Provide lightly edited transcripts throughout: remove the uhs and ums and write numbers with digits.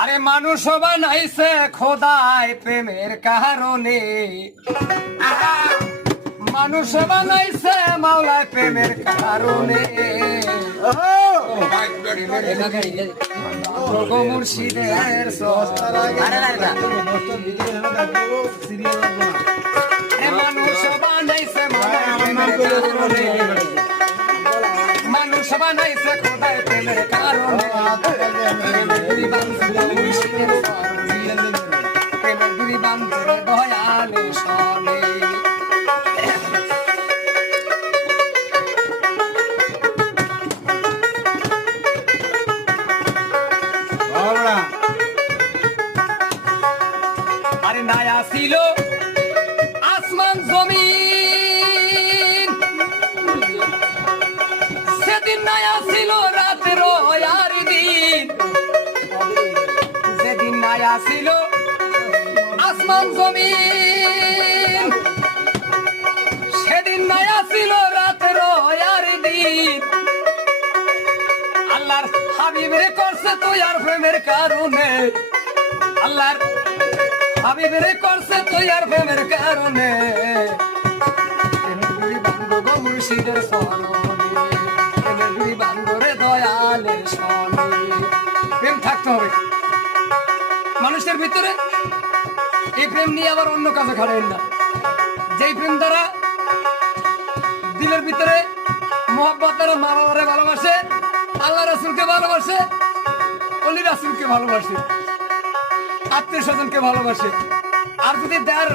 আরে মানুষ বানাইছে খোদায় প্রেমের কারণে, মানুষ বানাইছে মাওলায় প্রেমের কারণে। মুর্শিদের মানুষ বানাইছে মানুষ বানাইছে খোদায় প্রেমের কারণে, প্রেমের দুই বান্ধব দয়ালে সনে। আরে নায়া ছিল আসমান জমিন, সেদিন নায়া ছিল রাতের আর দিন, যেদিন নায়া ছিল আসমান জমিন, সেদিন নায়া ছিল রাতের আর দিন। আল্লাহর হাবিবরে করছে তুই আর প্রেমের কারণে, আল্লাহর হাবিবরে করছে তুই আর প্রেমের কারণে। বান্ধব মুর্শিদের সরণে, প্রেমের বান্ধরে দয়ালে সনে। প্রেম থাকতে হবে মানুষের ভিতরে, এই প্রেম নিয়ে আবার অন্য কাজে খাড়েন না। যেই প্রেম দ্বারা দিলের ভিতরে মোহাব্বত দ্বারা মা বাবারে ভালোবাসে, আল্লাহ রাসূলকে ভালোবাসে, অলি রাসূলকে ভালোবাসে, আত্মীয় স্বজনকে ভালোবাসে। আর যদি তার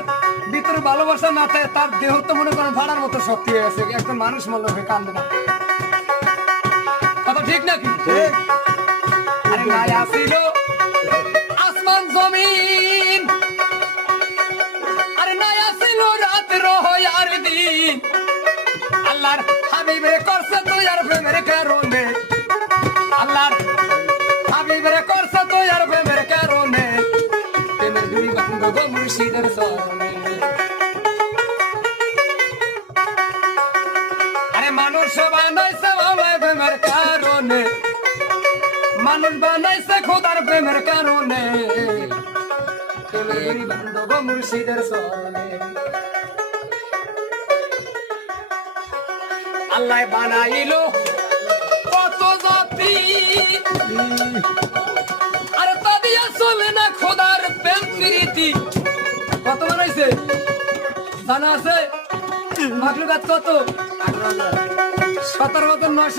ভিতরে ভালোবাসা না থাকে, তার দেহ তো মনে করেন ভাড়ার মতো শক্তি হয়ে গেছে, একজন মানুষ মনে হয় কান্দে না। কথা ঠিক নাকি? আরে নায়া ছিল আসমান জমিন, আরে নায়া ছিল রাতের আর দিন। আল্লাহর হাবিবরে করছে তুই আর প্রেমের কারণে, আল্লাহর হাবিবরে করছে তুই আর প্রেমের কারণে। প্রেমের দুই বান্ধব মুর্শিদের সরণে। আরে মানুষ বানাইছে মাওলায় প্রেমের কারণে, মানুষ বানাইছে খোদার প্রেমের কারণে। প্রেমের দুই বান্ধব মুর্শিদের সরণে। আল্লাহ বানাইলো কত জাতি, আর তা দিয়া চলে না খোদার প্রেম প্রীতি। কত বানাইছে জানা আছে? মাকলুকাত কত? 17,900।